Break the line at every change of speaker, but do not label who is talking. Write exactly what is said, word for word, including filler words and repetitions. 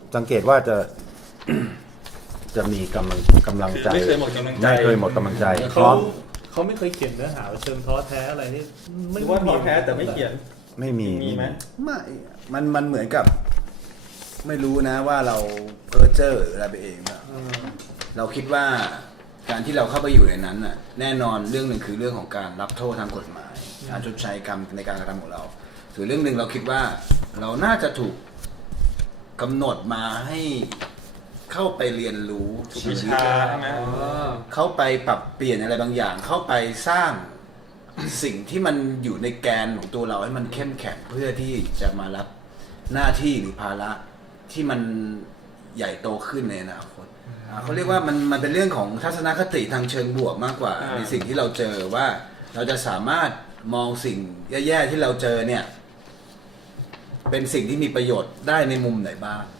สังเกตว่าจะ จะมีกำลังกำลังใจ
ไม่เคยหมดกำลังใจ
ไม่เคยหมดกำลังใจพ
เขา
ร้อม
เขาไม่เคยเขียนเนื้อหาเชิงท้อแท้อะไรที่
หรือว่าท้อแท้แต่ไม่เขียน
ไม่มี
มีไหม
ไม่มันมันเหมือนกับ ไม่รู้นะว่าเราเพ้อเจ้อหรืออะไรไปเองเปล่า
เออ
เราคิดว่าการที่เราเข้าไปอยู่ในนั้นน่ะแน่นอนเรื่องหนึ่งคือเรื่องของการรับโทษทางกฎหมายการชดใช้กรรมในการกระทำของเราส่วนเรื่องหนึ่งเราคิดว่าเราน่าจะถูกกำหนดมาให้เข้าไปเรียนรู้
ทุก
ชี
วิ
วิต
ชาใช่ไหม
เข้าไปปรับเปลี่ยนอะไรบางอย่าง เข้าไปสร้างสิ่งที่มันอยู่ในแกนของตัวเราให้มันเข้มแข็งเพื่อที่จะมารับหน้าที่หรือภาระที่มันใหญ่โตขึ้นในอนาคตอ่าเขาเรียกว่ามันมันเป็นเรื่องของทัศนคติทางเชิงบวกมากกว่า
อ่า
ในสิ่งที่เราเจอว่าเราจะสามารถมองสิ่งแย่ๆที่เราเจอเนี่ยเป็นสิ่งที่มีประโยชน์ได้ในมุมไหนบ้าง